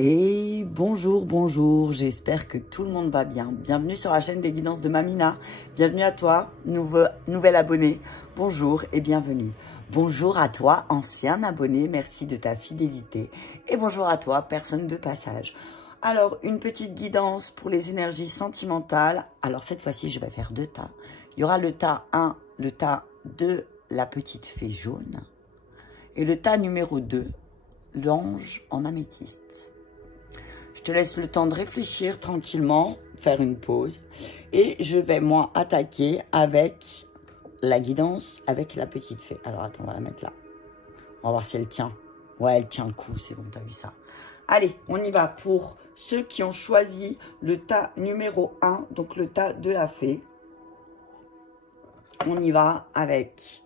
Et bonjour, bonjour, j'espère que tout le monde va bien. Bienvenue sur la chaîne des guidances de Mamina. Bienvenue à toi, nouvel abonné. Bonjour et bienvenue. Bonjour à toi, ancien abonné, merci de ta fidélité. Et bonjour à toi, personne de passage. Alors, une petite guidance pour les énergies sentimentales. Alors, cette fois-ci, je vais faire deux tas. Il y aura le tas 1, le tas de la petite fée jaune. Et le tas numéro 2, l'ange en améthyste. Je te laisse le temps de réfléchir tranquillement, faire une pause. Et je vais, moi, attaquer avec la guidance avec la petite fée. Alors, attends, on va la mettre là. On va voir si elle tient. Ouais, elle tient le coup, c'est bon, t'as vu ça. Allez, on y va pour ceux qui ont choisi le tas numéro 1, donc le tas de la fée. On y va avec...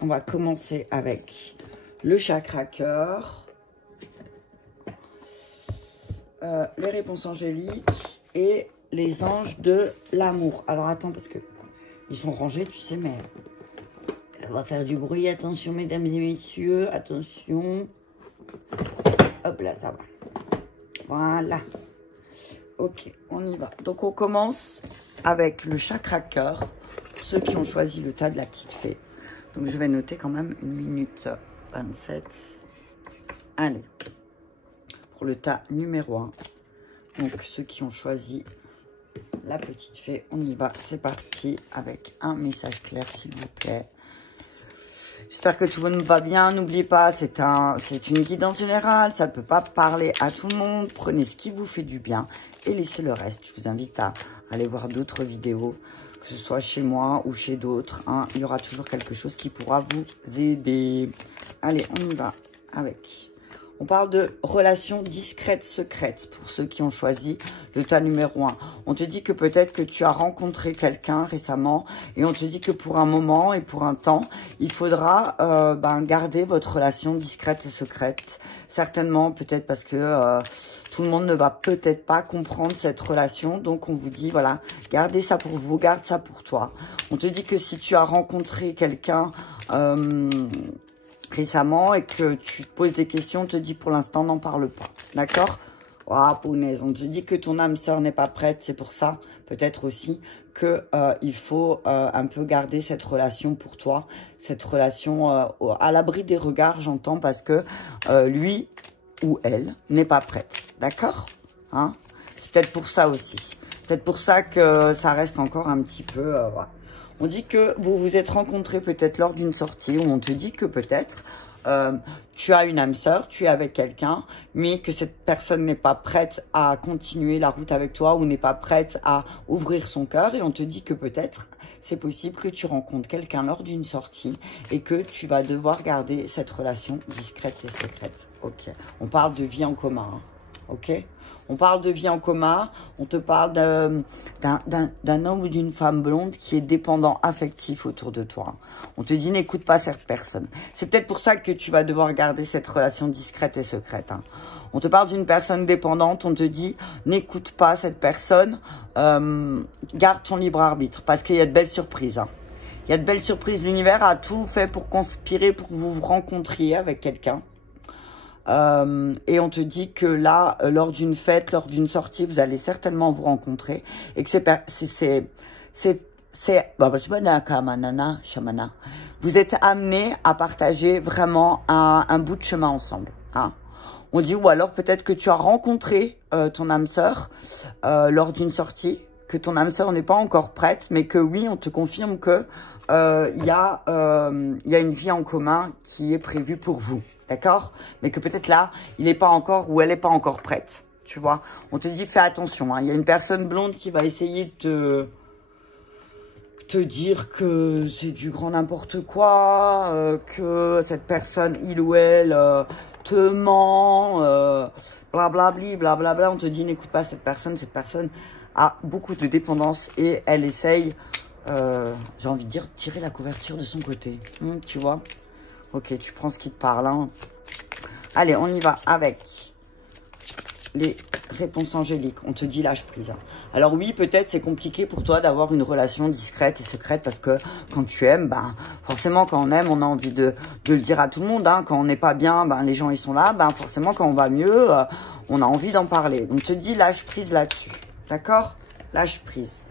On va commencer avec le chakra cœur. Les réponses angéliques et les anges de l'amour. Alors attends, parce que ils sont rangés, tu sais, mais ça va faire du bruit. Attention, mesdames et messieurs, attention. Hop là, ça va. Voilà. Ok, on y va. Donc on commence avec le chakra cœur, pour ceux qui ont choisi le tas de la petite fée. Donc je vais noter quand même 1 minute 27. Allez. Pour le tas numéro 1. Donc, ceux qui ont choisi la petite fée, on y va. C'est parti avec un message clair, s'il vous plaît. J'espère que tout le monde va bien. N'oubliez pas, c'est une guidance générale. Ça ne peut pas parler à tout le monde. Prenez ce qui vous fait du bien et laissez le reste. Je vous invite à aller voir d'autres vidéos, que ce soit chez moi ou chez d'autres. Hein. Il y aura toujours quelque chose qui pourra vous aider. Allez, on y va avec... On parle de relations discrètes, secrètes, pour ceux qui ont choisi le tas numéro 1. On te dit que peut-être que tu as rencontré quelqu'un récemment et on te dit que pour un moment et pour un temps, il faudra garder votre relation discrète et secrète. Certainement, peut-être parce que tout le monde ne va peut-être pas comprendre cette relation. Donc, on vous dit, voilà, gardez ça pour vous, garde ça pour toi. On te dit que si tu as rencontré quelqu'un... récemment et que tu te poses des questions, on te dit pour l'instant n'en parle pas, d'accord? Ah, punaise, on te dit que ton âme sœur n'est pas prête, c'est pour ça peut-être aussi que il faut un peu garder cette relation pour toi, cette relation à l'abri des regards, j'entends, parce que lui ou elle n'est pas prête, d'accord? Hein? C'est peut-être pour ça aussi, peut-être pour ça que ça reste encore un petit peu... voilà. On dit que vous vous êtes rencontrés peut-être lors d'une sortie, où on te dit que peut-être tu as une âme sœur, tu es avec quelqu'un, mais que cette personne n'est pas prête à continuer la route avec toi ou n'est pas prête à ouvrir son cœur. Et on te dit que peut-être c'est possible que tu rencontres quelqu'un lors d'une sortie et que tu vas devoir garder cette relation discrète et secrète. Ok, on parle de vie en commun, hein. Ok? On parle de vie en commun, on te parle d'un homme ou d'une femme blonde qui est dépendant affectif autour de toi. On te dit n'écoute pas cette personne. C'est peut-être pour ça que tu vas devoir garder cette relation discrète et secrète. Hein. On te parle d'une personne dépendante, on te dit n'écoute pas cette personne, garde ton libre arbitre parce qu'il y a de belles surprises. Hein. Il y a de belles surprises, l'univers a tout fait pour conspirer, pour que vous vous rencontriez avec quelqu'un. Et on te dit que là, lors d'une fête, lors d'une sortie, vous allez certainement vous rencontrer et que vous êtes amenés à partager vraiment un bout de chemin ensemble. Hein. On dit, ou alors peut-être que tu as rencontré ton âme sœur lors d'une sortie, que ton âme sœur n'est pas encore prête, mais que oui, on te confirme que il y a une vie en commun qui est prévue pour vous. D'accord? Mais que peut-être là, il n'est pas encore ou elle n'est pas encore prête. Tu vois? On te dit, fais attention. Hein. Il y a une personne blonde qui va essayer de te dire que c'est du grand n'importe quoi, que cette personne, il ou elle, te ment, blablabli, blablabla. On te dit, n'écoute pas cette personne a beaucoup de dépendance et elle essaye, j'ai envie de dire, tirer la couverture de son côté. Tu vois? Ok, tu prends ce qui te parle. Hein. Allez, on y va avec les réponses angéliques. On te dit lâche prise. Hein. Alors oui, peut-être c'est compliqué pour toi d'avoir une relation discrète et secrète parce que quand tu aimes, ben forcément quand on aime, on a envie de le dire à tout le monde. Hein. Quand on n'est pas bien, ben les gens ils sont là. Ben forcément quand on va mieux, on a envie d'en parler. Donc on te dit lâche prise là-dessus. D'accord? Lâche prise.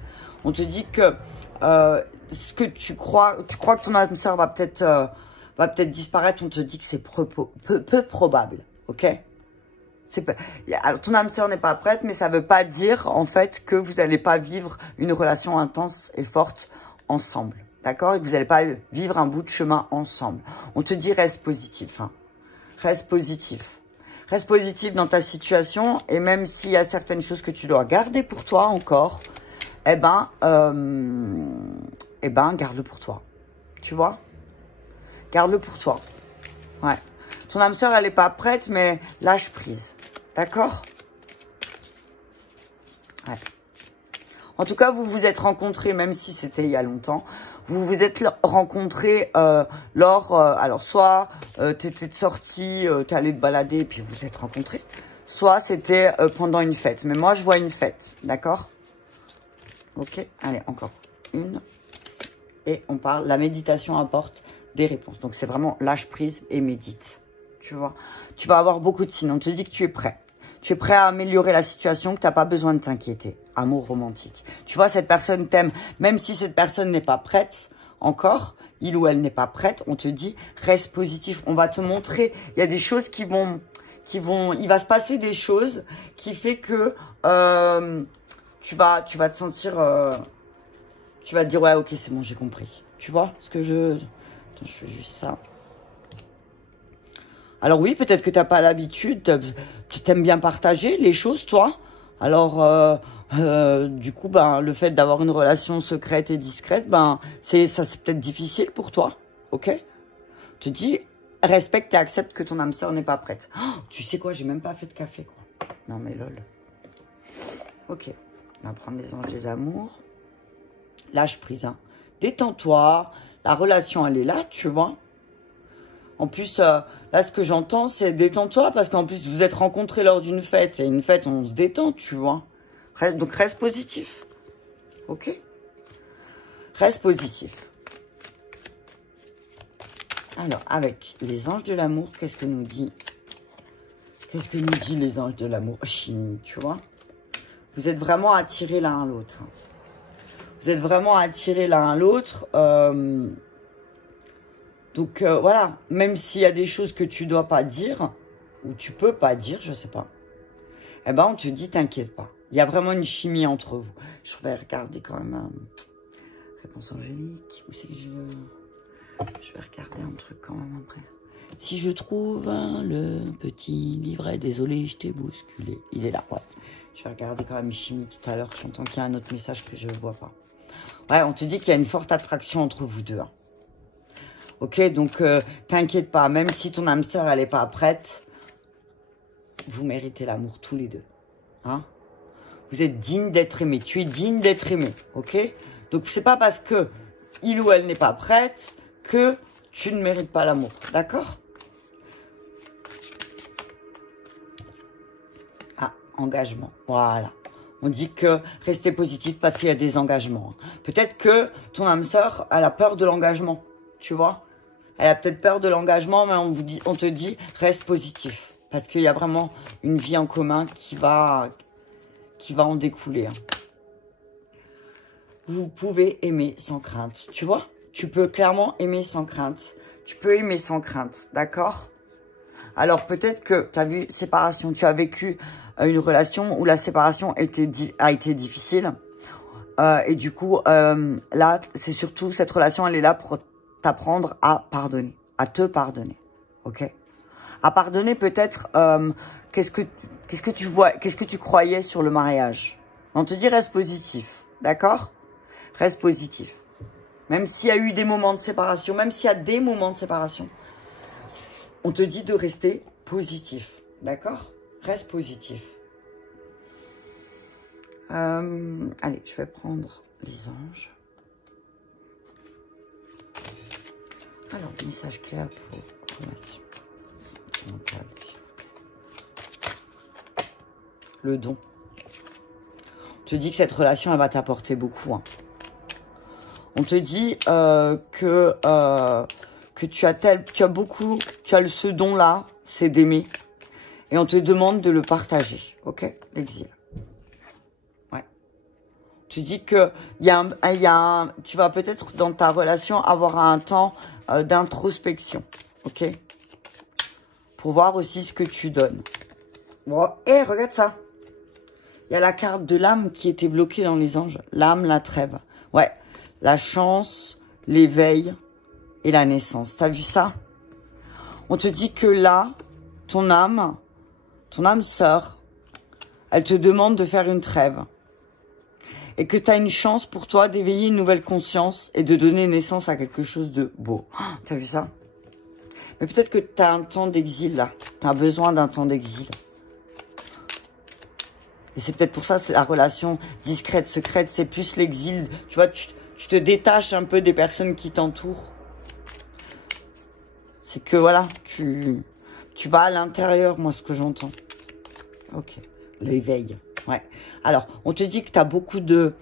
On te dit que ce que tu crois que ton âme sœur va peut-être disparaître. On te dit que c'est peu probable. Ok? Alors, ton âme sœur n'est pas prête, mais ça ne veut pas dire, en fait, que vous n'allez pas vivre une relation intense et forte ensemble. D'accord? Et que vous n'allez pas vivre un bout de chemin ensemble. On te dit, reste positif. Hein. Reste positif. Reste positif dans ta situation. Et même s'il y a certaines choses que tu dois garder pour toi encore, garde-le pour toi. Tu vois? Garde-le pour toi. Ouais. Ton âme sœur, elle n'est pas prête, mais lâche prise. D'accord? Ouais. En tout cas, vous vous êtes rencontrés, même si c'était il y a longtemps, vous vous êtes rencontrés alors soit tu étais sorti, tu allé te balader, et puis vous vous êtes rencontrés, soit c'était pendant une fête. Mais moi, je vois une fête, d'accord? Ok, allez, encore une. Et on parle, la méditation apporte des réponses. Donc, c'est vraiment lâche prise et médite. Tu vois, tu vas avoir beaucoup de signes. On te dit que tu es prêt. Tu es prêt à améliorer la situation, que tu n'as pas besoin de t'inquiéter. Amour romantique. Tu vois, cette personne t'aime. Même si cette personne n'est pas prête encore, il ou elle n'est pas prête, on te dit, reste positif. On va te montrer, il y a des choses il va se passer des choses qui fait que tu vas te sentir, tu vas te dire, ouais, ok, c'est bon, j'ai compris. Tu vois ce que Attends, je fais juste ça. Alors oui, peut-être que tu n'as pas l'habitude, tu t'aimes bien partager les choses, toi. Alors, du coup, le fait d'avoir une relation secrète et discrète, c'est peut-être difficile pour toi, ok? Tu te dis, respecte et accepte que ton âme sœur n'est pas prête. Oh, tu sais quoi, j'ai même pas fait de café, quoi. Non, mais lol. Ok, on va prendre les anges des amours. Lâche prise, hein. Détends-toi, la relation, elle est là, tu vois. En plus, là, ce que j'entends, c'est détends-toi, parce qu'en plus, vous êtes rencontrés lors d'une fête. Et une fête, on se détend, tu vois. Donc, reste positif. Ok? Reste positif. Alors, avec les anges de l'amour, qu'est-ce que nous dit? Qu'est-ce que nous dit les anges de l'amour? Chimie, tu vois? Vous êtes vraiment attirés l'un à l'autre. Vous êtes vraiment attirés l'un à l'autre. Donc, voilà. Même s'il y a des choses que tu dois pas dire, ou tu peux pas dire, je sais pas. Eh ben, on te dit, t'inquiète pas. Il y a vraiment une chimie entre vous. Je vais regarder quand même. Réponse angélique. Où c'est que je vais regarder un truc quand même après. Si je trouve le petit livret, désolé, je t'ai bousculé. Il est là, ouais. Je vais regarder quand même chimie tout à l'heure. J'entends qu'il y a un autre message que je ne vois pas. Ouais, on te dit qu'il y a une forte attraction entre vous deux. Hein. Ok, donc t'inquiète pas. Même si ton âme sœur, elle n'est pas prête, vous méritez l'amour tous les deux. Hein? Vous êtes digne d'être aimé. Tu es digne d'être aimé. Ok? Donc, c'est pas parce que il ou elle n'est pas prête que tu ne mérites pas l'amour. D'accord? Ah, engagement. Voilà. On dit que restez positif parce qu'il y a des engagements. Peut-être que ton âme sœur, elle a peur de l'engagement. Tu vois? Elle a peut-être peur de l'engagement, mais on te dit reste positif. Parce qu'il y a vraiment une vie en commun qui va en découler. Hein. Vous pouvez aimer sans crainte. Tu vois? Tu peux clairement aimer sans crainte. Tu peux aimer sans crainte. D'accord? Alors, peut-être que tu as vu séparation. Tu as vécu une relation où la séparation a été difficile. Et du coup, là, c'est surtout cette relation, elle est là pour t'apprendre à pardonner. À te pardonner. Ok? À pardonner peut-être... Qu'est-ce que tu vois? Qu'est-ce que tu croyais sur le mariage? On te dit reste positif. D'accord? Reste positif. Même s'il y a eu des moments de séparation, même s'il y a des moments de séparation, on te dit de rester positif. D'accord? Reste positif. Allez, je vais prendre les anges. Alors, message clair pour relation sentimentale. le don. On te dit que cette relation, elle va t'apporter beaucoup. Hein. On te dit que tu as ce don-là, c'est d'aimer. Et on te demande de le partager, ok? L'exil. Ouais. Tu dis que tu vas peut-être dans ta relation avoir un temps d'introspection, ok? Pour voir aussi ce que tu donnes. Bon, et regarde ça. Il y a la carte de l'âme qui était bloquée dans les anges. L'âme, la trêve. Ouais. La chance, l'éveil et la naissance. T'as vu ça? On te dit que là, ton âme sœur, elle te demande de faire une trêve. Et que tu as une chance pour toi d'éveiller une nouvelle conscience et de donner naissance à quelque chose de beau. Oh, t'as vu ça? Mais peut-être que tu as un temps d'exil là. Tu as besoin d'un temps d'exil. Et c'est peut-être pour ça, c'est la relation discrète, secrète, c'est plus l'exil. Tu vois, tu te détaches un peu des personnes qui t'entourent. C'est que voilà, tu vas à l'intérieur, moi, ce que j'entends. Ok, l'éveil. Ouais. Alors, on te dit que tu as beaucoup de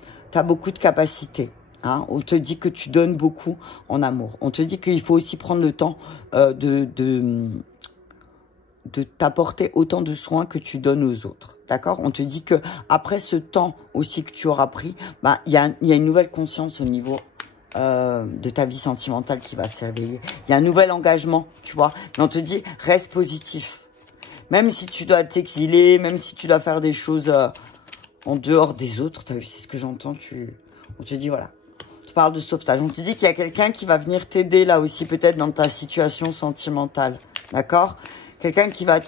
capacités. Hein. On te dit que tu donnes beaucoup en amour. On te dit qu'il faut aussi prendre le temps de t'apporter autant de soins que tu donnes aux autres. D'accord? On te dit que après ce temps aussi que tu auras pris, bah, il y a une nouvelle conscience au niveau de ta vie sentimentale qui va s'éveiller. Il y a un nouvel engagement, tu vois. Mais on te dit, reste positif. Même si tu dois t'exiler, même si tu dois faire des choses en dehors des autres, t'as vu, c'est ce que j'entends, on te dit, voilà. On te parle de sauvetage. On te dit qu'il y a quelqu'un qui va venir t'aider là aussi, peut-être dans ta situation sentimentale. D'accord? Quelqu'un qui va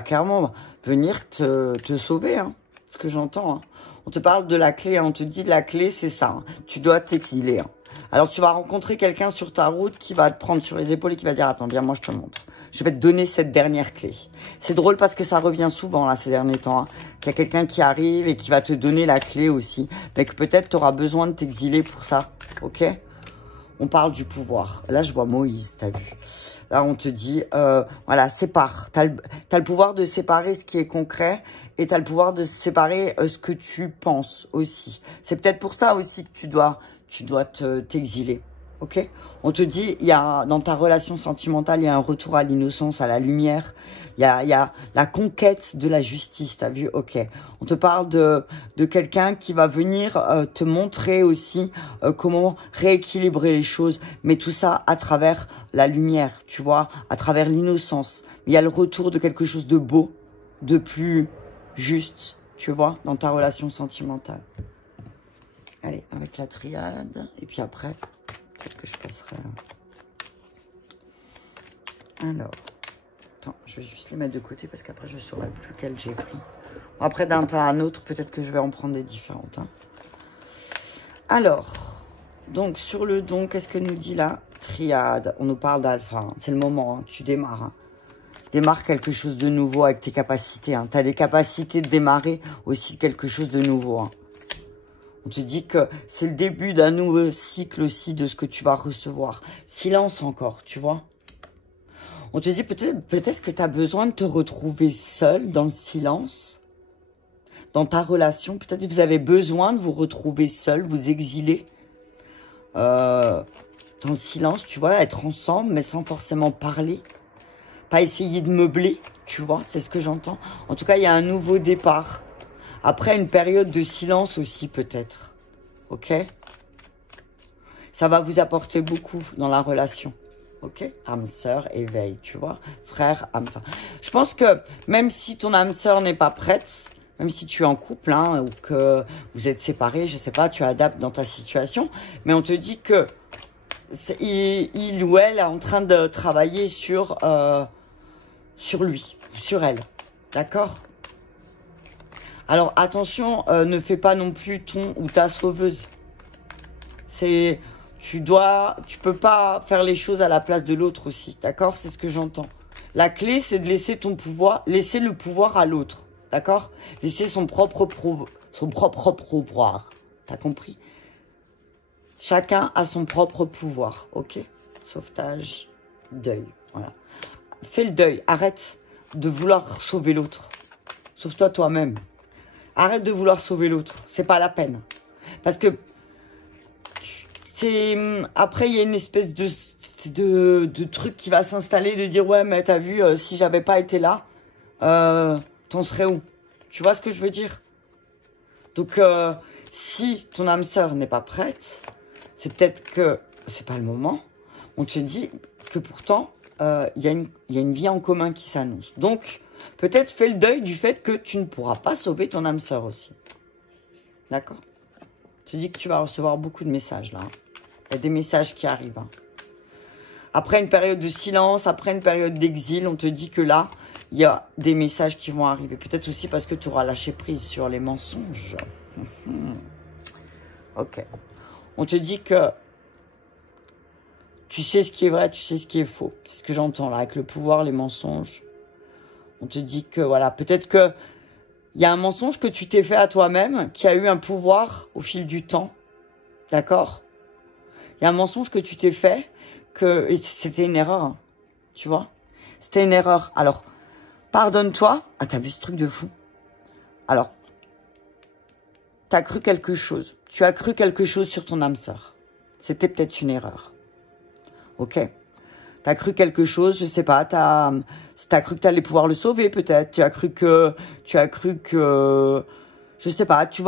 clairement venir te sauver, hein. Ce que j'entends, hein. On te parle de la clé, hein. On te dit de la clé, c'est ça. Hein. Tu dois t'exiler, hein. Alors, tu vas rencontrer quelqu'un sur ta route qui va te prendre sur les épaules et qui va dire, attends, viens, moi, je te montre. Je vais te donner cette dernière clé. C'est drôle parce que ça revient souvent, là, ces derniers temps. Hein, qu'il y a quelqu'un qui arrive et qui va te donner la clé aussi. Mais que peut-être tu auras besoin de t'exiler pour ça. Ok? On parle du pouvoir. Là, je vois Moïse, t'as vu. Là, on te dit, voilà, sépare. T'as le pouvoir de séparer ce qui est concret et t'as le pouvoir de séparer ce que tu penses aussi. C'est peut-être pour ça aussi que tu dois t'exiler. Ok? On te dit, dans ta relation sentimentale, il y a un retour à l'innocence, à la lumière. Il y a la conquête de la justice, t'as vu? Ok. On te parle de quelqu'un qui va venir te montrer aussi comment rééquilibrer les choses. Mais tout ça à travers la lumière, tu vois, à travers l'innocence. Il y a le retour de quelque chose de beau, de plus juste, tu vois, dans ta relation sentimentale. Allez, avec la triade. Et puis après, peut-être que je passerai. Alors, attends, je vais juste les mettre de côté parce qu'après, je ne saurai plus quel j'ai pris. Bon, après, d'un temps à un autre, peut-être que je vais en prendre des différentes. Hein. Alors, donc, sur le don, qu'est-ce que nous dit la triade? On nous parle d'alpha. Hein. C'est le moment, hein. Tu démarres. Hein. Démarre quelque chose de nouveau avec tes capacités. Hein. Tu as des capacités de démarrer aussi quelque chose de nouveau. Hein. On te dit que c'est le début d'un nouveau cycle aussi de ce que tu vas recevoir. Silence encore, tu vois. On te dit peut-être que tu as besoin de te retrouver seul dans le silence. Dans ta relation, peut-être que vous avez besoin de vous retrouver seul, vous exiler. Dans le silence, tu vois, être ensemble, mais sans forcément parler. Pas essayer de meubler, tu vois, c'est ce que j'entends. En tout cas, il y a un nouveau départ. Après une période de silence aussi, peut-être. Ok? Ça va vous apporter beaucoup dans la relation. Ok? Âme sœur, éveil, tu vois? Frère, âme sœur. Je pense que même si ton âme sœur n'est pas prête, même si tu es en couple, hein, ou que vous êtes séparés, je sais pas, tu adaptes dans ta situation, mais on te dit que il ou elle est en train de travailler sur lui, sur elle. D'accord? Alors, attention, ne fais pas non plus ton ou ta sauveuse. Tu peux pas faire les choses à la place de l'autre aussi. D'accord? C'est ce que j'entends. La clé, c'est de laisser laisser le pouvoir à l'autre. D'accord? Laisser son propre pouvoir. T'as compris? Chacun a son propre pouvoir. Ok? Sauvetage, deuil. Voilà. Fais le deuil. Arrête. de vouloir sauver l'autre. Sauve-toi toi-même. Arrête de vouloir sauver l'autre. C'est pas la peine. Parce que après, il y a une espèce de truc qui va s'installer, de dire, ouais, mais t'as vu, si j'avais pas été là, t'en serais où? Tu vois ce que je veux dire? Donc, si ton âme sœur n'est pas prête, c'est peut-être que c'est pas le moment. On te dit que pourtant, il y a une vie en commun qui s'annonce. Donc, peut-être fais le deuil du fait que tu ne pourras pas sauver ton âme sœur aussi. D'accord? Tu dis que tu vas recevoir beaucoup de messages là. Il y a des messages qui arrivent. Hein. Après une période de silence, après une période d'exil, on te dit que là, il y a des messages qui vont arriver. Peut-être aussi parce que tu auras lâché prise sur les mensonges. Ok. On te dit que tu sais ce qui est vrai, tu sais ce qui est faux. C'est ce que j'entends là, avec le pouvoir, les mensonges. On te dit que, voilà, peut-être que il y a un mensonge que tu t'es fait à toi-même qui a eu un pouvoir au fil du temps. D'accord? Il y a un mensonge que tu t'es fait que c'était une erreur. Hein, tu vois? C'était une erreur. Alors, pardonne-toi. Ah, t'as vu ce truc de fou? Alors, t'as cru quelque chose. Tu as cru quelque chose sur ton âme sœur. C'était peut-être une erreur. Ok? T'as cru quelque chose, je sais pas, t'as cru que t'allais pouvoir le sauver peut-être. Tu as cru que, je sais pas, tu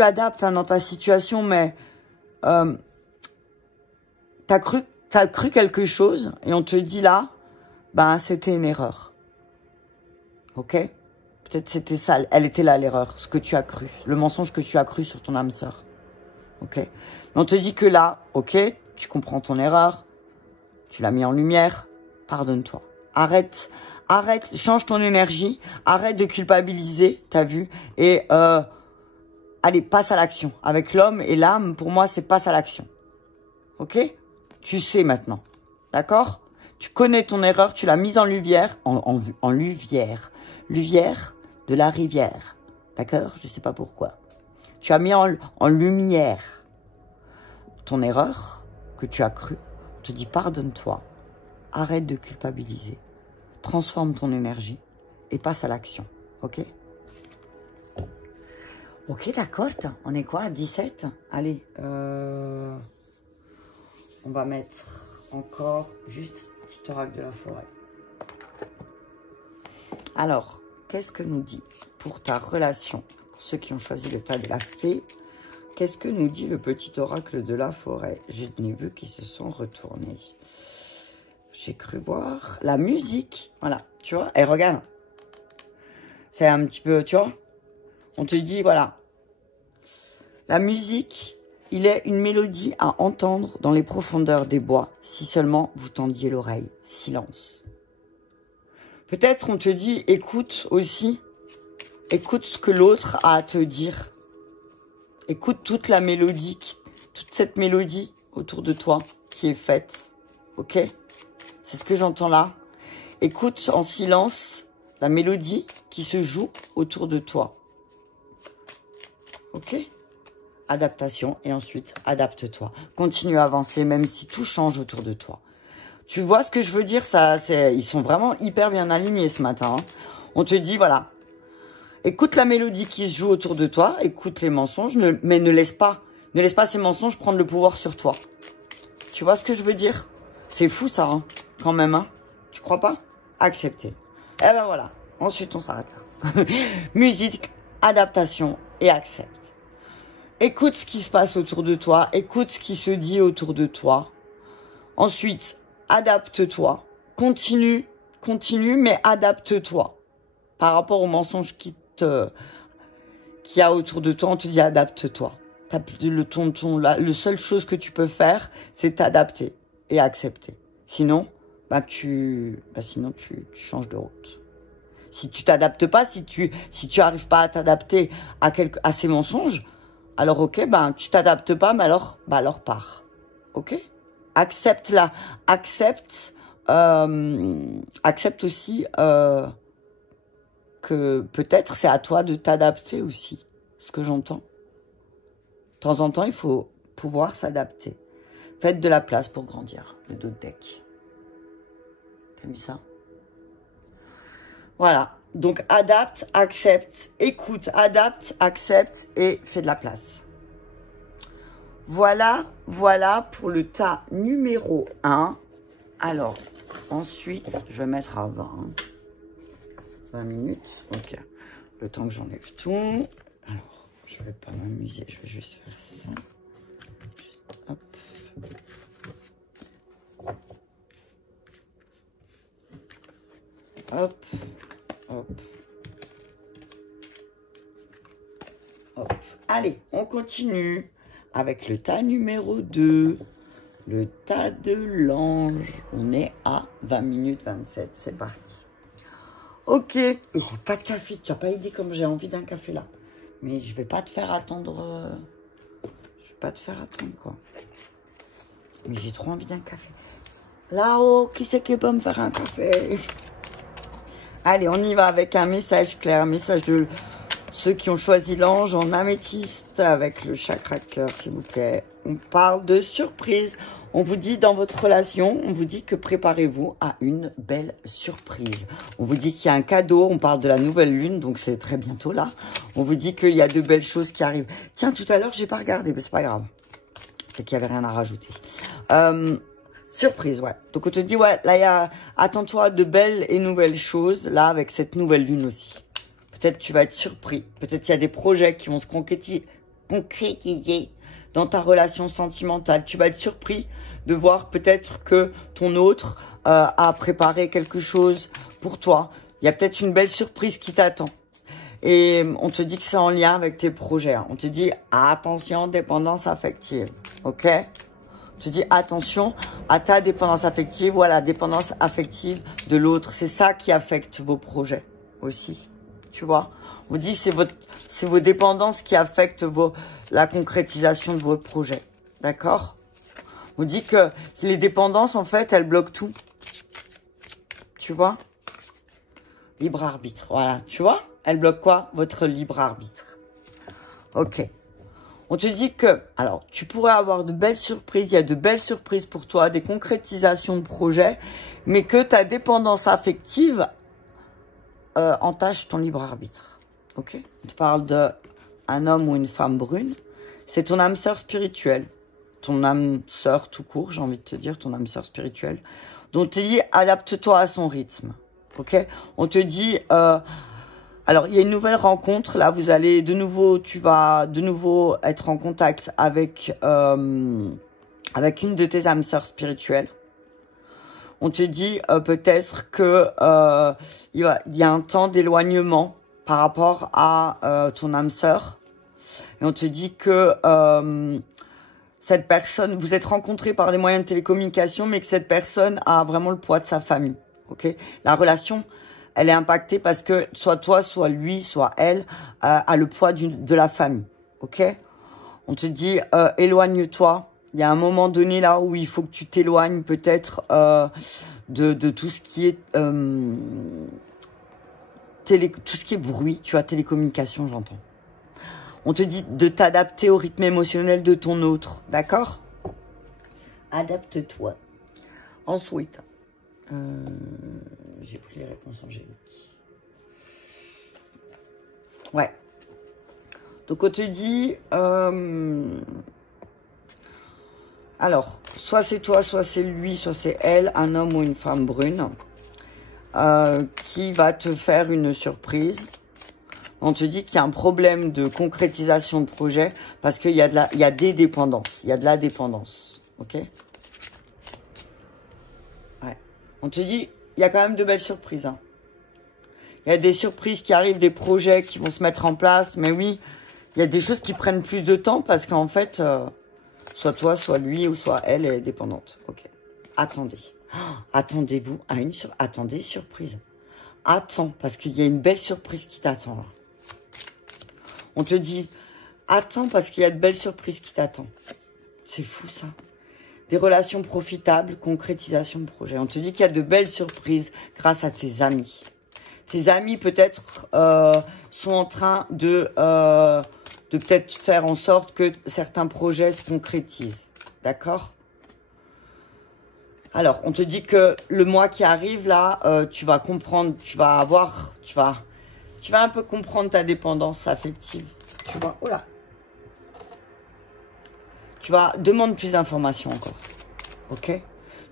adaptes hein, dans ta situation, mais t'as cru quelque chose et on te dit là, ben c'était une erreur. Ok? Peut-être c'était ça, elle était là l'erreur, ce que tu as cru, le mensonge que tu as cru sur ton âme sœur. Ok? Mais on te dit que là, ok, tu comprends ton erreur. Tu l'as mis en lumière, pardonne-toi. Arrête, change ton énergie, arrête de culpabiliser, t'as vu? Et allez, passe à l'action. Avec l'homme et l'âme, pour moi, c'est passe à l'action. Ok? Tu sais maintenant, d'accord? Tu connais ton erreur, tu l'as mise en luvière, en luvière. Luvière de la rivière, d'accord? Je sais pas pourquoi. Tu as mis en lumière ton erreur que tu as cru. Te dis pardonne-toi, arrête de culpabiliser, transforme ton énergie et passe à l'action, ok? Ok, d'accord, on est quoi, à 17? Allez, on va mettre encore juste petit oracle de la forêt. Alors, qu'est-ce que nous dit pour ta relation, pour ceux qui ont choisi le tas de la fée? Qu'est-ce que nous dit le petit oracle de la forêt? Je n'ai vu qu'ils se sont retournés. J'ai cru voir la musique. Voilà, tu vois. Et regarde. C'est un petit peu, tu vois. On te dit, voilà. La musique, il est une mélodie à entendre dans les profondeurs des bois. Si seulement vous tendiez l'oreille. Silence. Peut-être on te dit, écoute aussi. Écoute ce que l'autre a à te dire. Écoute toute la mélodie, toute cette mélodie autour de toi qui est faite. Ok? C'est ce que j'entends là. Écoute en silence la mélodie qui se joue autour de toi. Ok? Adaptation et ensuite adapte-toi. Continue à avancer même si tout change autour de toi. Tu vois ce que je veux dire? Ils sont vraiment hyper bien alignés ce matin. Hein. On te dit voilà. Écoute la mélodie qui se joue autour de toi, écoute les mensonges, mais ne laisse pas ces mensonges prendre le pouvoir sur toi. Tu vois ce que je veux dire? C'est fou ça, hein, quand même, hein. Tu crois pas? Accepter. Et ben voilà, ensuite on s'arrête là. Musique, adaptation et accepte. Écoute ce qui se passe autour de toi, écoute ce qui se dit autour de toi. Ensuite, adapte-toi. Continue, mais adapte-toi. Par rapport aux mensonges qu'il y a autour de toi, on te dit adapte-toi. Le seule chose que tu peux faire, c'est t'adapter et accepter. Sinon, sinon tu changes de route. Si tu t'adaptes pas, si tu arrives pas à t'adapter à ces mensonges, alors ok, tu t'adaptes pas, mais alors pars. Ok? Accepte aussi que peut-être c'est à toi de t'adapter aussi, ce que j'entends. De temps en temps, il faut pouvoir s'adapter. Faites de la place pour grandir, le dos de deck. T'as vu ça? Voilà. Donc, adapte, accepte, écoute, adapte, accepte et fais de la place. Voilà, voilà pour le tas numéro 1. Alors, ensuite, je vais mettre à 20. 20 minutes. Ok. Le temps que j'enlève tout. Alors, je vais pas m'amuser. Je vais juste faire ça. Juste, hop. Hop. Hop. Hop. Allez, on continue avec le tas numéro 2. Le tas de l'ange. On est à 20 minutes 27. C'est parti. Ok. Et j'ai pas de café. Tu n'as pas idée comme j'ai envie d'un café là. Mais je vais pas te faire attendre. Je vais pas te faire attendre quoi. Mais j'ai trop envie d'un café. Là-haut, qui c'est qui peut me faire un café? Allez, on y va avec un message clair. Un message de ceux qui ont choisi l'ange en améthyste avec le chakra cœur, s'il vous plaît. On parle de surprise. On vous dit dans votre relation, on vous dit que préparez-vous à une belle surprise. On vous dit qu'il y a un cadeau. On parle de la nouvelle lune, donc c'est très bientôt là. On vous dit qu'il y a de belles choses qui arrivent. Tiens, tout à l'heure, j'ai pas regardé, mais c'est pas grave. C'est qu'il y avait rien à rajouter. Surprise, ouais. Donc on te dit, ouais, là, il y a, attends-toi à de belles et nouvelles choses, là, avec cette nouvelle lune aussi. Peut-être tu vas être surpris. Peut-être qu'il y a des projets qui vont se concrétiser dans ta relation sentimentale. Tu vas être surpris de voir peut-être que ton autre a préparé quelque chose pour toi. Il y a peut-être une belle surprise qui t'attend. Et on te dit que c'est en lien avec tes projets. On te dit, attention, dépendance affective. Ok? On te dit, attention à ta dépendance affective ou à la dépendance affective de l'autre. C'est ça qui affecte vos projets aussi. Tu vois? On vous dit, c'est vos dépendances qui affectent la concrétisation de votre projet. D'accord? On vous dit que les dépendances, en fait, elles bloquent tout. Tu vois? Libre arbitre. Voilà. Tu vois? Elle bloque quoi? Votre libre arbitre. Ok. On te dit que, alors, tu pourrais avoir de belles surprises. Il y a de belles surprises pour toi, des concrétisations de projets, mais que ta dépendance affective entache ton libre arbitre. Ok? On te parle d'un homme ou une femme brune. C'est ton âme sœur spirituelle. Ton âme sœur tout court, j'ai envie de te dire, ton âme sœur spirituelle. Donc, on te dit, adapte-toi à son rythme. Ok? On te dit, alors, il y a une nouvelle rencontre. Là, vous allez tu vas de nouveau être en contact avec une de tes âmes sœurs spirituelles. On te dit peut-être que il y a un temps d'éloignement par rapport à ton âme sœur. Et on te dit que cette personne, vous êtes rencontrés par des moyens de télécommunication, mais que cette personne a vraiment le poids de sa famille. Ok? La relation, elle est impactée parce que soit toi, soit lui, soit elle a le poids de la famille. Ok? On te dit éloigne-toi. Il y a un moment donné là où il faut que tu t'éloignes peut-être de tout ce qui est tout ce qui est bruit. Tu vois, télécommunication, j'entends. On te dit de t'adapter au rythme émotionnel de ton autre. D'accord? Adapte-toi. Ensuite, j'ai pris les réponses angéliques. Ouais. Donc, on te dit... alors, soit c'est toi, soit c'est lui, soit c'est elle, un homme ou une femme brune, qui va te faire une surprise. On te dit qu'il y a un problème de concrétisation de projet parce qu'il y a des dépendances. Il y a de la dépendance. Ok? Ouais. On te dit, il y a quand même de belles surprises. Hein. Il y a des surprises qui arrivent, des projets qui vont se mettre en place. Mais oui, il y a des choses qui prennent plus de temps parce qu'en fait... soit toi, soit lui, ou soit elle est dépendante. Ok. Attendez. Attendez-vous à attendez, surprise. Attends, parce qu'il y a une belle surprise qui t'attend là. On te dit, attends, parce qu'il y a de belles surprises qui t'attendent. C'est fou ça. Des relations profitables, concrétisation de projet. On te dit qu'il y a de belles surprises grâce à tes amis. Tes amis peut-être sont en train de peut-être faire en sorte que certains projets se concrétisent. D'accord? Alors, on te dit que le mois qui arrive, là, tu vas comprendre, tu vas un peu comprendre ta dépendance affective. Tu vois, oh là. Tu vas demander plus d'informations encore. Ok?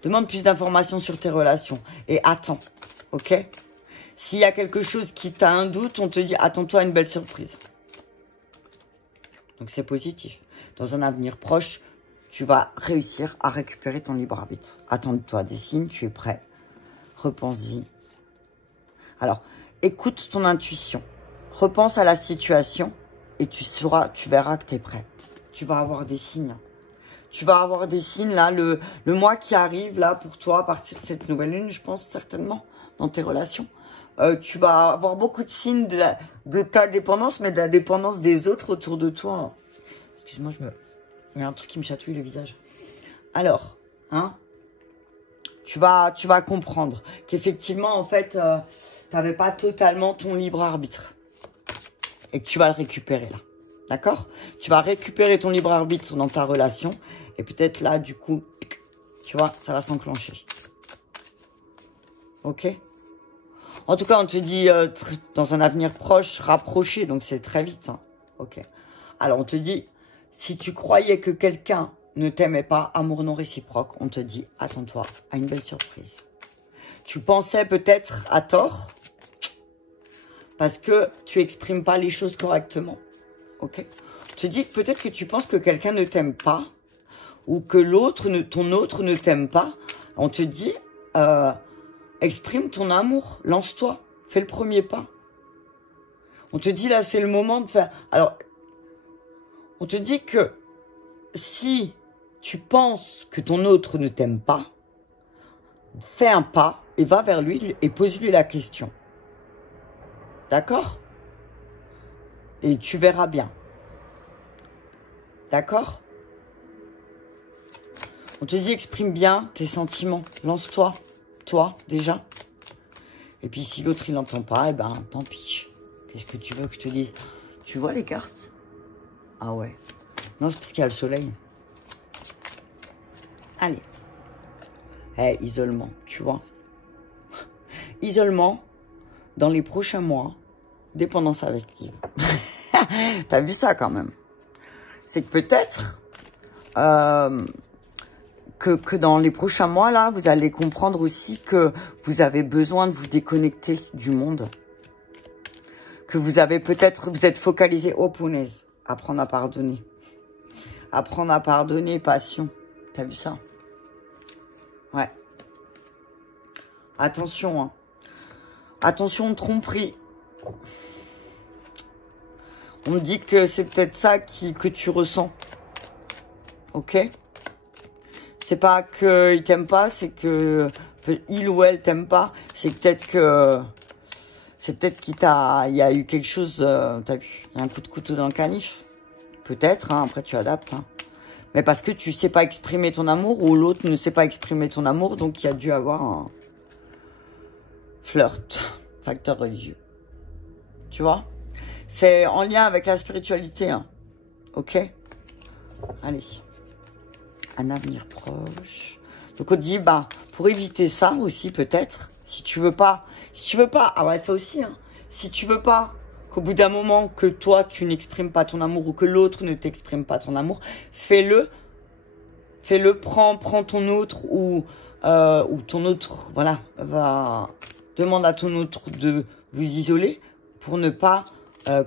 Demande plus d'informations sur tes relations. Et attends. Ok? S'il y a quelque chose qui t'a un doute, on te dit, attends-toi à une belle surprise. Donc, c'est positif. Dans un avenir proche, tu vas réussir à récupérer ton libre arbitre. Attends-toi des signes, tu es prêt. Repense-y. Alors, écoute ton intuition. Repense à la situation et tu verras que tu es prêt. Tu vas avoir des signes. Tu vas avoir des signes, là, le mois qui arrive, là, pour toi, à partir de cette nouvelle lune, je pense, certainement, dans tes relations. Tu vas avoir beaucoup de signes de ta dépendance, mais de la dépendance des autres autour de toi. Excuse-moi, il y a un truc qui me chatouille le visage. Alors, hein, tu vas comprendre qu'effectivement, en fait, tu n'avais pas totalement ton libre arbitre. Et que tu vas le récupérer, là. D'accord? Tu vas récupérer ton libre arbitre dans ta relation. Et peut-être là, du coup, tu vois, ça va s'enclencher. Ok? En tout cas, on te dit dans un avenir proche, rapproché. Donc, c'est très vite. Hein. Ok. Alors, on te dit, si tu croyais que quelqu'un ne t'aimait pas, amour non réciproque, on te dit, attends-toi à une belle surprise. Tu pensais peut-être à tort parce que tu exprimes pas les choses correctement. Ok? On te dit peut-être que tu penses que quelqu'un ne t'aime pas ou que ton autre ne t'aime pas. On te dit, exprime ton amour, lance-toi, fais le premier pas. On te dit là, c'est le moment de faire... Alors, on te dit que si tu penses que ton autre ne t'aime pas, fais un pas et va vers lui et pose-lui la question. D'accord? Et tu verras bien. D'accord? On te dit exprime bien tes sentiments. Lance-toi. Toi, déjà. Et puis si l'autre il n'entend pas, eh ben tant pis. Qu'est-ce que tu veux que je te dise? Tu vois les cartes? Ah ouais. Non, c'est parce qu'il y a le soleil. Allez. Eh, isolement, tu vois. Isolement, dans les prochains mois, dépendance affective. T'as vu ça quand même? C'est que peut-être que dans les prochains mois, là, vous allez comprendre aussi que vous avez besoin de vous déconnecter du monde. Que vous avez peut-être, vous êtes focalisé, oh punaise, apprendre à pardonner. Apprendre à pardonner, passion. T'as vu ça? Ouais. Attention, hein. Attention, tromperie. On me dit que c'est peut-être ça que tu ressens. Ok? C'est pas qu'il t'aime pas, c'est que il ou elle t'aime pas. C'est peut-être que... C'est peut-être qu'il y a eu quelque chose... T'as vu? Il y a un coup de couteau dans le canif. Peut-être, hein, après tu adaptes. Hein. Mais parce que tu sais pas exprimer ton amour ou l'autre ne sait pas exprimer ton amour. Donc il y a dû avoir un flirt. Facteur religieux. Tu vois? C'est en lien avec la spiritualité. Hein. Ok? Allez. Un avenir proche. Donc on te dit, bah, pour éviter ça aussi peut-être, si tu veux pas, ah ouais, ça aussi, hein. Si tu veux pas qu'au bout d'un moment, que toi, tu n'exprimes pas ton amour ou que l'autre ne t'exprime pas ton amour, fais-le, prends ton autre ou ton autre, voilà, demande à ton autre de vous isoler pour ne pas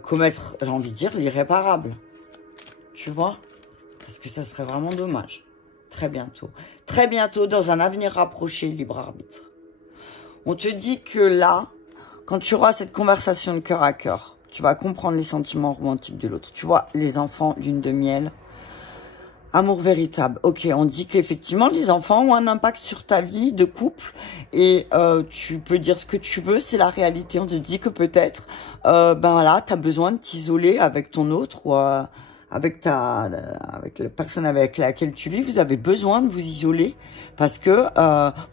commettre, j'ai envie de dire, l'irréparable. Tu vois? Parce que ça serait vraiment dommage. Très bientôt, dans un avenir rapproché, libre arbitre. On te dit que là, quand tu auras cette conversation de cœur à cœur, tu vas comprendre les sentiments romantiques de l'autre. Tu vois, les enfants, lune de miel, amour véritable. Ok, on dit qu'effectivement, les enfants ont un impact sur ta vie de couple et tu peux dire ce que tu veux, c'est la réalité. On te dit que peut-être, ben voilà, tu as besoin de t'isoler avec ton autre ou... avec la personne avec laquelle tu vis, vous avez besoin de vous isoler parce que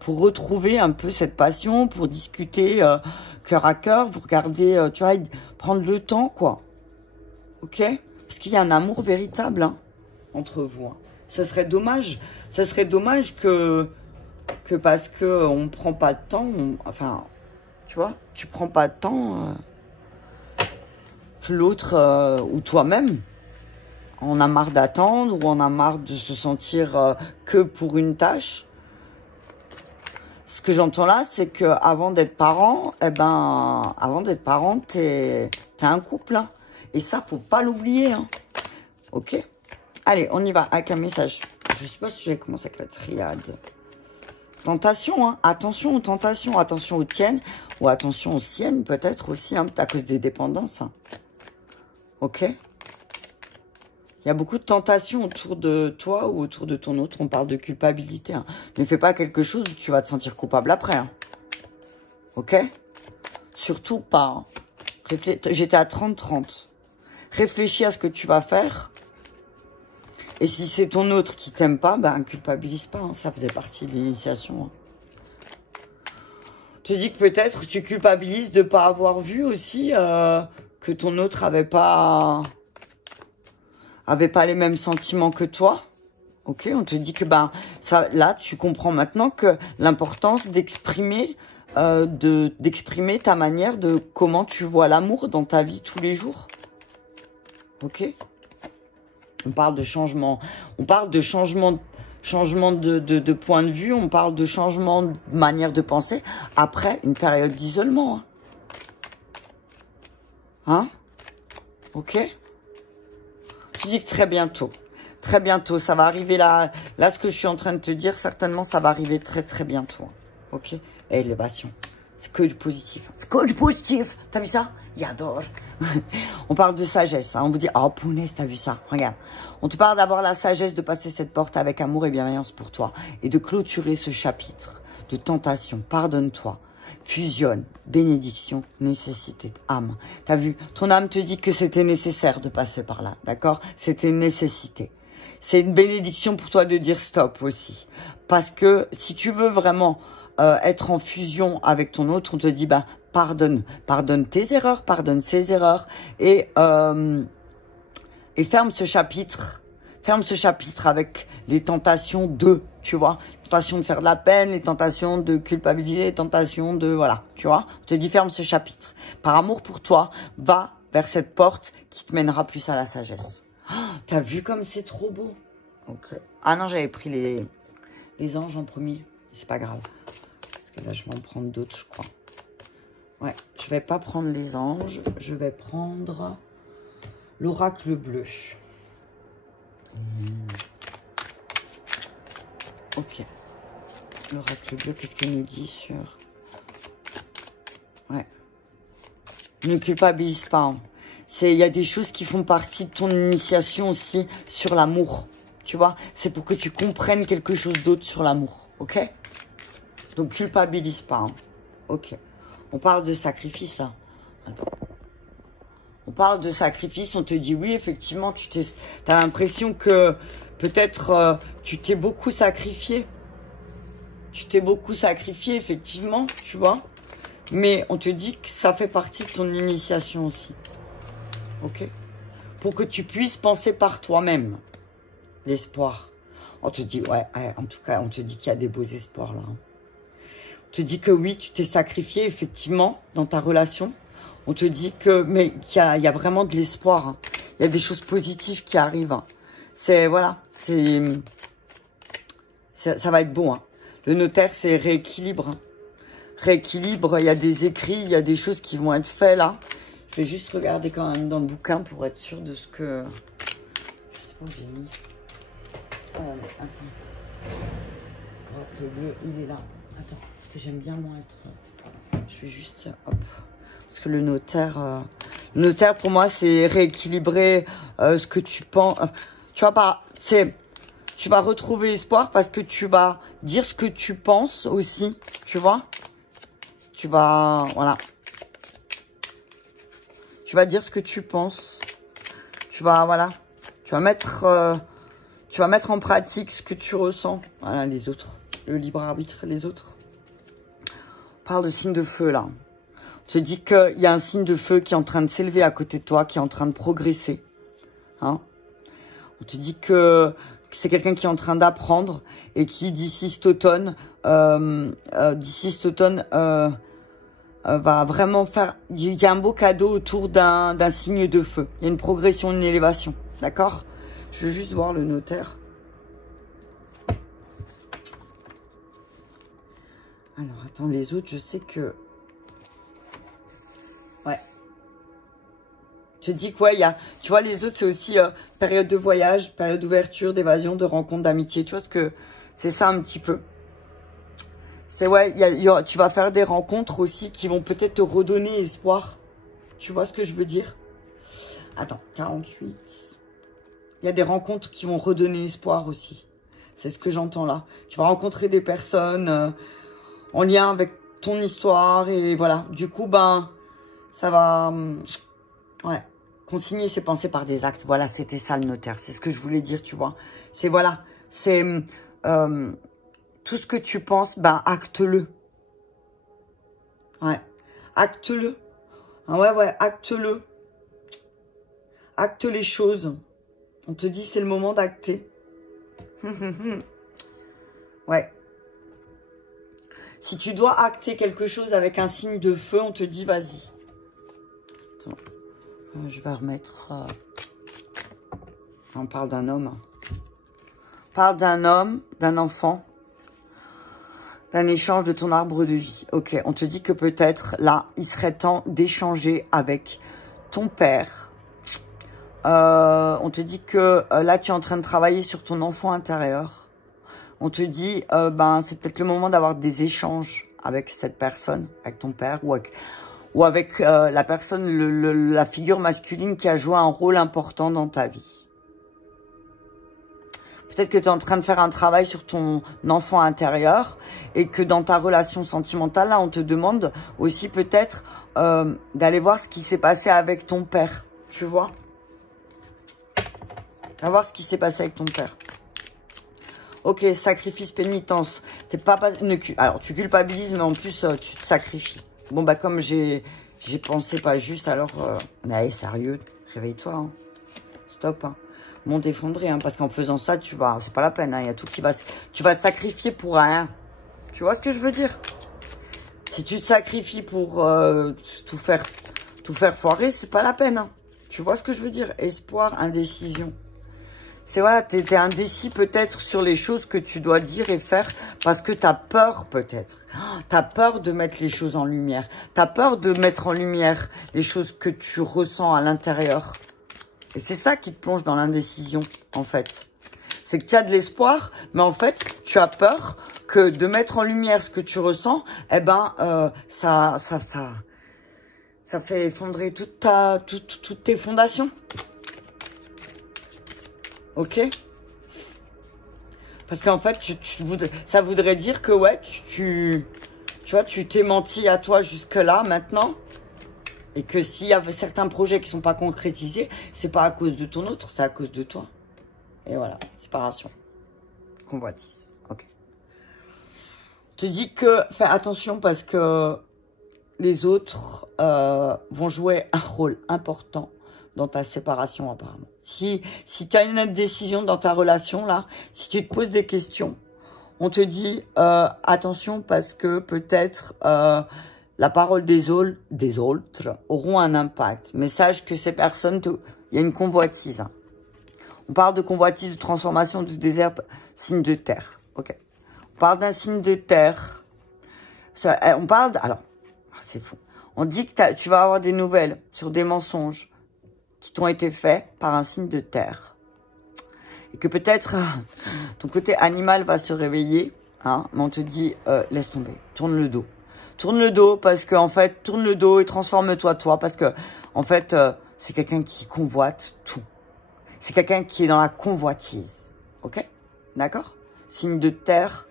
pour retrouver un peu cette passion, pour discuter cœur à cœur, vous regardez, tu vois, prendre le temps, quoi. Ok? Parce qu'il y a un amour véritable hein, entre vous. Hein. Ça serait dommage que que parce que on prend pas de temps, enfin, tu vois, tu prends pas de temps, que l'autre ou toi-même, on a marre d'attendre ou on a marre de se sentir que pour une tâche. Ce que j'entends là, c'est que avant d'être parent, eh ben, avant d'être parent, t'es un couple, hein. Et ça, faut pas l'oublier, hein. Ok? Allez, on y va avec un message. Je sais pas si j'ai commencé avec la triade. Tentation, hein. Attention aux tentations, attention aux tiennes, ou attention aux siennes, peut-être aussi, hein, à cause des dépendances. Hein. Ok? Il y a beaucoup de tentations autour de toi ou autour de ton autre. On parle de culpabilité. Hein. Ne fais pas quelque chose où tu vas te sentir coupable après. Hein. Ok? Surtout pas. Hein. J'étais à 30-30. Réfléchis à ce que tu vas faire. Et si c'est ton autre qui t'aime pas, ben culpabilise pas. Hein. Ça faisait partie de l'initiation. Hein. Tu dis que peut-être tu culpabilises de ne pas avoir vu aussi que ton autre avait pas les mêmes sentiments que toi. Ok, on te dit que ben ça, là tu comprends maintenant que l'importance d'exprimer d'exprimer ta manière de comment tu vois l'amour dans ta vie tous les jours. Ok, on parle de changement, on parle de changement de point de vue, on parle de changement de manière de penser après une période d'isolement. Hein? Ok? Tu dis que très bientôt, ça va arriver là. Là, ce que je suis en train de te dire, certainement, ça va arriver très, très bientôt. Ok? Élévation. C'est que du positif. C'est que du positif. T'as vu ça? Il adore. On parle de sagesse. Hein. On vous dit, oh, punaise, t'as vu ça? Regarde. On te parle d'avoir la sagesse de passer cette porte avec amour et bienveillance pour toi. Et de clôturer ce chapitre de tentation. Pardonne-toi. Fusionne, bénédiction, nécessité, âme. T'as vu, ton âme te dit que c'était nécessaire de passer par là, d'accord? C'était une nécessité. C'est une bénédiction pour toi de dire stop aussi. Parce que si tu veux vraiment être en fusion avec ton autre, on te dit, bah, pardonne tes erreurs, pardonne ses erreurs et ferme ce chapitre. Ferme ce chapitre avec les tentations de, tu vois, les tentations de faire de la peine, les tentations de culpabiliser, les tentations de, voilà, tu vois. On te dit ferme ce chapitre. Par amour pour toi, va vers cette porte qui te mènera plus à la sagesse. Oh, t'as vu comme c'est trop beau? Okay. Ah non, j'avais pris les anges en premier. C'est pas grave. Parce que là, je vais en prendre d'autres, je crois. Ouais, je vais pas prendre les anges. Je vais prendre l'oracle bleu. Ok. L'oracle bleu, qu'est-ce qu'il nous dit sur... Ouais. Ne culpabilise pas. Hein. Il y a des choses qui font partie de ton initiation aussi sur l'amour. Tu vois, c'est pour que tu comprennes quelque chose d'autre sur l'amour. Ok? Donc, culpabilise pas. Hein. Ok. On parle de sacrifice. Hein. Attends. On parle de sacrifice, on te dit oui, effectivement, tu as l'impression que peut-être tu t'es beaucoup sacrifié. Tu t'es beaucoup sacrifié, effectivement, tu vois. Mais on te dit que ça fait partie de ton initiation aussi. Ok? Pour que tu puisses penser par toi-même. L'espoir. On te dit, ouais, en tout cas, on te dit qu'il y a des beaux espoirs là. Hein. On te dit que oui, tu t'es sacrifié, effectivement, dans ta relation. On te dit que, mais qu'il y a vraiment de l'espoir. Hein. Il y a des choses positives qui arrivent. Hein. C'est, voilà, ça va être bon. Hein. Le notaire, c'est rééquilibre. Hein. Rééquilibre, il y a des écrits, il y a des choses qui vont être faites là. Je vais juste regarder quand même dans le bouquin pour être sûr de ce que... Je sais pas où j'ai mis. Attends. Oh, le bleu, il est là. Attends, parce que j'aime bien moi être... Je vais juste... Hop. Parce que le notaire pour moi, c'est rééquilibrer ce que tu penses. Tu vois pas, tu vas retrouver espoir parce que tu vas dire ce que tu penses aussi, tu vois. Tu vas, voilà. Tu vas dire ce que tu penses. Tu vas, voilà. Tu vas mettre en pratique ce que tu ressens. Voilà, les autres. Le libre arbitre, les autres. On parle de signe de feu, là. On te dit qu'il y a un signe de feu qui est en train de s'élever à côté de toi, qui est en train de progresser. Hein? On te dit que c'est quelqu'un qui est en train d'apprendre et qui, d'ici cet automne, va vraiment faire... Il y a un beau cadeau autour d'un signe de feu. Il y a une progression, une élévation. D'accord? Je veux juste voir le notaire. Alors, attends, les autres, je sais que... Ouais. Je te dis quoi, il y a... Tu vois, les autres, c'est aussi période de voyage, période d'ouverture, d'évasion, de rencontre, d'amitié. Tu vois ce que... C'est ça un petit peu. C'est ouais, tu vas faire des rencontres aussi qui vont peut-être te redonner espoir. Tu vois ce que je veux dire? Attends, 48. Il y a des rencontres qui vont redonner espoir aussi. C'est ce que j'entends là. Tu vas rencontrer des personnes en lien avec ton histoire. Et voilà, du coup, ben, ça va... ouais, consigner ses pensées par des actes. Voilà, c'était ça le notaire. C'est ce que je voulais dire, tu vois. C'est voilà, c'est... tout ce que tu penses, ben, acte-le. Ouais, acte-le. Ah ouais, acte-le. Acte les choses. On te dit, c'est le moment d'acter. Ouais. Si tu dois acter quelque chose avec un signe de feu, on te dit, vas-y. Attends. Je vais remettre... On parle d'un homme. On parle d'un homme, d'un enfant. D'un échange de ton arbre de vie. Ok, on te dit que peut-être, là, il serait temps d'échanger avec ton père. On te dit que là, tu es en train de travailler sur ton enfant intérieur. On te dit, ben, c'est peut-être le moment d'avoir des échanges avec cette personne, avec ton père ou avec la personne, la figure masculine qui a joué un rôle important dans ta vie. Peut-être que tu es en train de faire un travail sur ton enfant intérieur et que dans ta relation sentimentale, là, on te demande aussi peut-être d'aller voir ce qui s'est passé avec ton père. Tu vois? À voir ce qui s'est passé avec ton père. Ok, sacrifice, pénitence. T'es pas... Alors, tu culpabilises, mais en plus, tu te sacrifies. Bon, bah, comme j'ai pensé pas juste, alors... Mais sérieux, réveille-toi. Hein. Stop. Hein. Bon, t'effondrer, hein, parce qu'en faisant ça, tu vas... C'est pas la peine, hein, y a tout qui va... Tu vas te sacrifier pour rien. Tu vois ce que je veux dire? Si tu te sacrifies pour tout faire foirer, c'est pas la peine. Hein. Tu vois ce que je veux dire? Espoir, indécision. C'est voilà, t'es indécis peut-être sur les choses que tu dois dire et faire parce que t'as peur peut-être. T'as peur de mettre les choses en lumière. T'as peur de mettre en lumière les choses que tu ressens à l'intérieur. Et c'est ça qui te plonge dans l'indécision, en fait. C'est que tu as de l'espoir, mais en fait, tu as peur que de mettre en lumière ce que tu ressens, eh ben, ça fait effondrer toutes tes fondations. Ok? Parce qu'en fait, ça voudrait dire que, ouais, tu vois, tu t'es menti à toi jusque-là, maintenant. Et que s'il y avait certains projets qui sont pas concrétisés, c'est pas à cause de ton autre, c'est à cause de toi. Et voilà, séparation. Convoitise. Ok. Je te dis que, fais attention parce que les autres vont jouer un rôle important dans ta séparation apparemment. Si tu as une décision dans ta relation là, si tu te poses des questions, on te dit attention parce que peut-être la parole des autres auront un impact. Mais sache que ces personnes, il y a une convoitise. Hein. On parle de convoitise, de transformation du désert, signe de terre. Ok. On parle d'un signe de terre. On parle alors, c'est fou. On dit que tu vas avoir des nouvelles sur des mensonges qui t'ont été faits par un signe de terre. Et que peut-être ton côté animal va se réveiller, hein, mais on te dit, laisse tomber, tourne le dos. Tourne le dos parce que en fait, tourne le dos et transforme-toi toi parce que en fait, c'est quelqu'un qui convoite tout. C'est quelqu'un qui est dans la convoitise. Ok? D'accord? Signe de terre.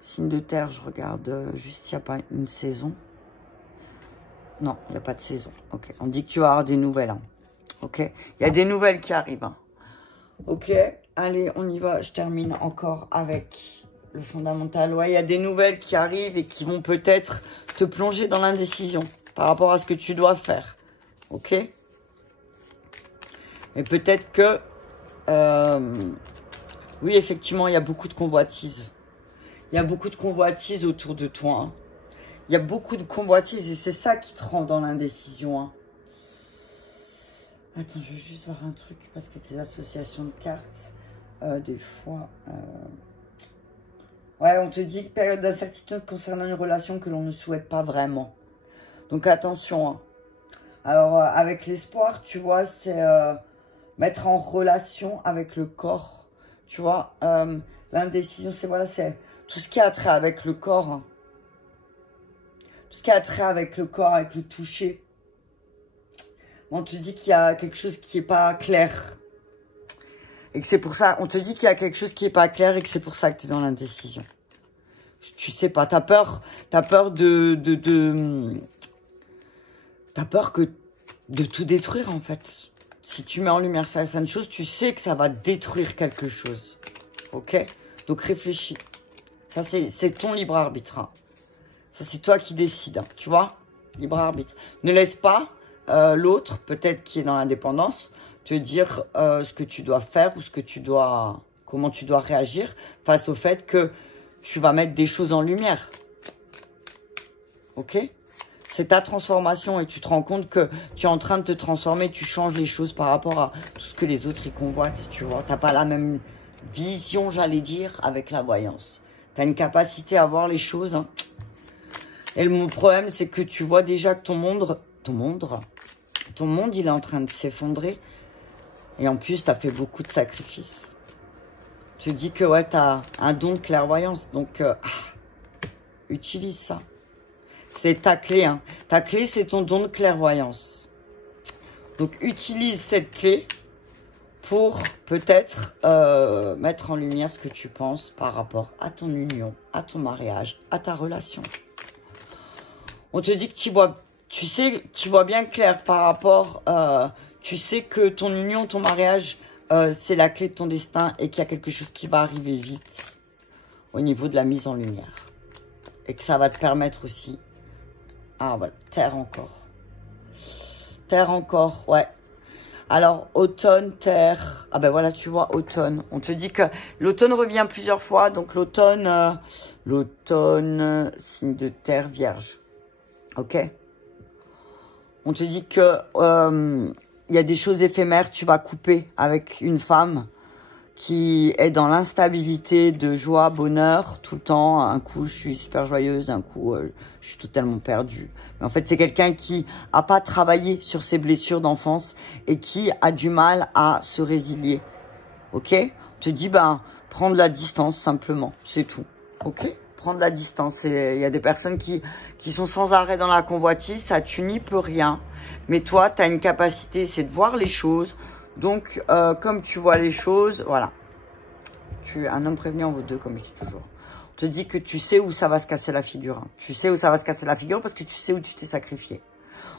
Signe de terre, je regarde juste s'il n'y a pas une saison. Non, il n'y a pas de saison. Ok. On dit que tu vas avoir des nouvelles. Hein. Ok. Il y a des nouvelles qui arrivent. Hein. Ok. Allez, on y va. Je termine encore avec le fondamental. Ouais, il y a des nouvelles qui arrivent et qui vont peut-être te plonger dans l'indécision par rapport à ce que tu dois faire. Ok. Et peut-être que Oui, effectivement, il y a beaucoup de convoitises. Il y a beaucoup de convoitises autour de toi. Hein. Il y a beaucoup de convoitises et c'est ça qui te rend dans l'indécision. Hein. Attends, je vais juste voir un truc parce que tes associations de cartes, des fois... Ouais, on te dit période d'incertitude concernant une relation que l'on ne souhaite pas vraiment. Donc attention. Hein. Alors, avec l'espoir, tu vois, c'est mettre en relation avec le corps. Tu vois, l'indécision, c'est voilà, c'est tout ce qui a trait avec le corps. Hein. Tout ce qui a trait avec le corps, avec le toucher. On te dit qu'il y a quelque chose qui n'est pas clair. Et que c'est pour ça, on te dit qu'il y a quelque chose qui n'est pas clair et que c'est pour ça que tu es dans l'indécision. Tu sais pas, t'as peur t'as peur de tout détruire en fait. Si tu mets en lumière certaines choses, tu sais que ça va détruire quelque chose. Ok? Donc réfléchis. Ça c'est ton libre arbitre. Hein. Ça c'est toi qui décides, hein, tu vois? Libre arbitre. Ne laisse pas l'autre, peut-être qui est dans l'indépendance, te dire ce que tu dois faire ou comment tu dois réagir face au fait que tu vas mettre des choses en lumière. Ok? C'est ta transformation et tu te rends compte que tu es en train de te transformer, tu changes les choses par rapport à tout ce que les autres y convoitent, tu vois. Tu n'as pas la même vision, j'allais dire, avec la voyance. Tu as une capacité à voir les choses. Hein. Et le problème, c'est que tu vois déjà que ton monde, il est en train de s'effondrer. Et en plus, tu as fait beaucoup de sacrifices. Tu dis que ouais, tu as un don de clairvoyance. Donc, utilise ça. C'est ta clé. Hein. Ta clé, c'est ton don de clairvoyance. Donc, utilise cette clé pour peut-être mettre en lumière ce que tu penses par rapport à ton union, à ton mariage, à ta relation. On te dit que tu vois bien clair par rapport... tu sais que ton union, ton mariage, c'est la clé de ton destin et qu'il y a quelque chose qui va arriver vite au niveau de la mise en lumière. Et que ça va te permettre aussi... Ah voilà, terre encore. Terre encore, ouais. Alors, automne, terre... Ah ben voilà, tu vois, automne. On te dit que l'automne revient plusieurs fois. Donc l'automne, signe de terre vierge. Ok? On te dit que il y a des choses éphémères, tu vas couper avec une femme qui est dans l'instabilité de joie, bonheur, tout le temps. Un coup, je suis super joyeuse, un coup, je suis totalement perdue. Mais en fait, c'est quelqu'un qui a pas travaillé sur ses blessures d'enfance et qui a du mal à se résilier. Ok? On te dit, ben, prendre la distance simplement, c'est tout. Ok? Prendre la distance. Il y a des personnes qui sont sans arrêt dans la convoitise, ça tu n'y peux rien. Mais toi, tu as une capacité, c'est de voir les choses. Donc, comme tu vois les choses, voilà. Un homme prévenu en vaut deux, comme je dis toujours. On te dit que tu sais où ça va se casser la figure. Hein. Tu sais où ça va se casser la figure parce que tu sais où tu t'es sacrifié.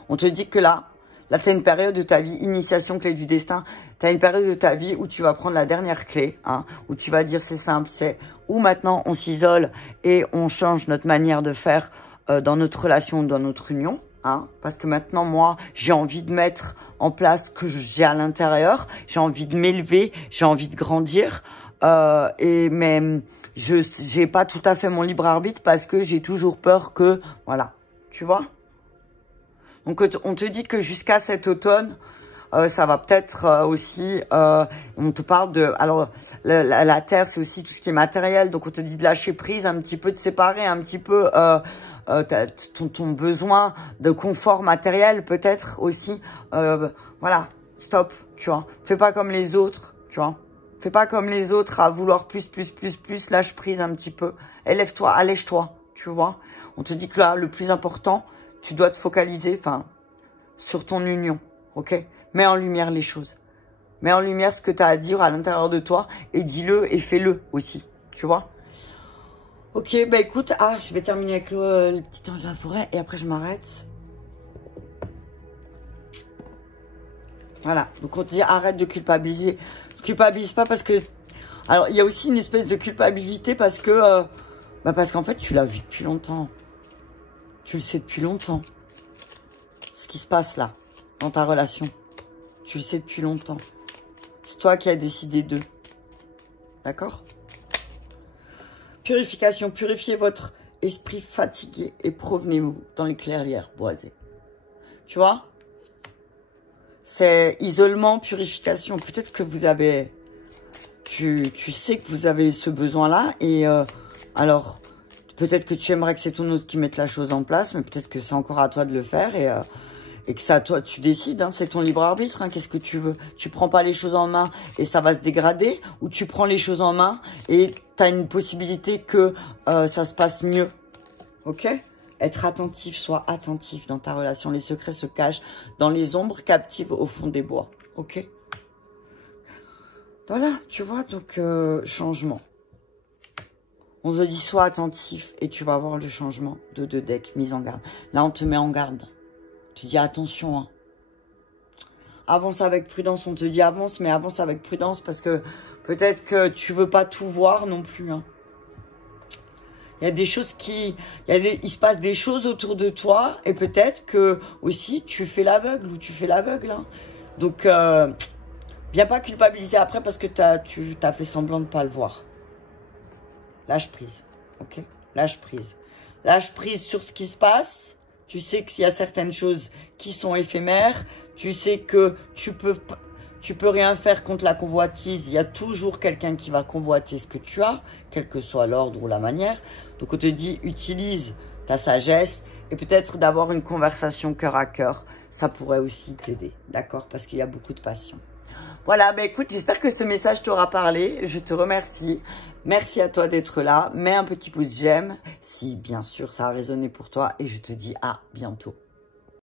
On te dit que là, tu as une période de ta vie, initiation, clé du destin. Tu as une période de ta vie où tu vas prendre la dernière clé, hein, où tu vas dire c'est simple, c'est où maintenant on s'isole et on change notre manière de faire dans notre relation, dans notre union. Hein, parce que maintenant, moi, j'ai envie de mettre en place ce que j'ai à l'intérieur. J'ai envie de m'élever, j'ai envie de grandir. Mais je n'ai pas tout à fait mon libre arbitre parce que j'ai toujours peur que... Voilà, tu vois? Donc, on te dit que jusqu'à cet automne, ça va peut-être aussi... on te parle de... Alors, la terre, c'est aussi tout ce qui est matériel. Donc, on te dit de lâcher prise, un petit peu de séparer, un petit peu... ton besoin de confort matériel peut-être aussi. Voilà, stop, tu vois. Fais pas comme les autres, tu vois. Fais pas comme les autres à vouloir plus. Lâche prise un petit peu. Élève-toi, allège-toi, tu vois. On te dit que là, le plus important, tu dois te focaliser, sur ton union, ok? Mets en lumière les choses. Mets en lumière ce que tu as à dire à l'intérieur de toi et dis-le et fais-le aussi, tu vois. Ok, bah écoute, je vais terminer avec le petit ange de la forêt et après je m'arrête. Voilà, donc on te dit arrête de culpabiliser. Culpabilise pas parce que... Alors, il y a aussi une espèce de culpabilité parce que... parce qu'en fait, tu l'as vu depuis longtemps. Tu le sais depuis longtemps. Ce qui se passe là, dans ta relation. Tu le sais depuis longtemps. C'est toi qui as décidé d'eux. D'accord? Purification. Purifiez votre esprit fatigué et provenez-vous dans les clairières boisées. Tu vois? C'est isolement, purification. Peut-être que vous avez... Tu sais que vous avez ce besoin-là. Et alors, peut-être que tu aimerais que c'est ton autre qui mette la chose en place. Mais peut-être que c'est encore à toi de le faire. Et que c'est à toi, tu décides. Hein, c'est ton libre arbitre. Hein, qu'est-ce que tu veux? Tu prends pas les choses en main et ça va se dégrader. Ou tu prends les choses en main et tu as une possibilité que ça se passe mieux. Ok? Être attentif, sois attentif dans ta relation. Les secrets se cachent dans les ombres captives au fond des bois. Ok? Voilà, tu vois, donc changement. On se dit sois attentif et tu vas voir le changement de 2 decks, mise en garde. Là, on te met en garde. On te dit attention, hein. Avance avec prudence, on te dit avance, mais avance avec prudence parce que peut-être que tu veux pas tout voir non plus, hein. Il y a des choses il se passe des choses autour de toi et peut-être que aussi tu fais l'aveugle ou tu fais l'aveugle. Hein. Donc, viens pas culpabiliser après parce que tu as fait semblant de pas le voir. Lâche prise, ok? Lâche prise. Lâche prise sur ce qui se passe. Tu sais qu'il y a certaines choses qui sont éphémères. Tu sais que tu peux rien faire contre la convoitise. Il y a toujours quelqu'un qui va convoiter ce que tu as, quel que soit l'ordre ou la manière. Donc, on te dit, utilise ta sagesse et peut-être d'avoir une conversation cœur à cœur. Ça pourrait aussi t'aider, d'accord? Parce qu'il y a beaucoup de passion. Voilà, bah écoute, j'espère que ce message t'aura parlé. Je te remercie. Merci à toi d'être là. Mets un petit pouce j'aime si, bien sûr, ça a résonné pour toi. Et je te dis à bientôt.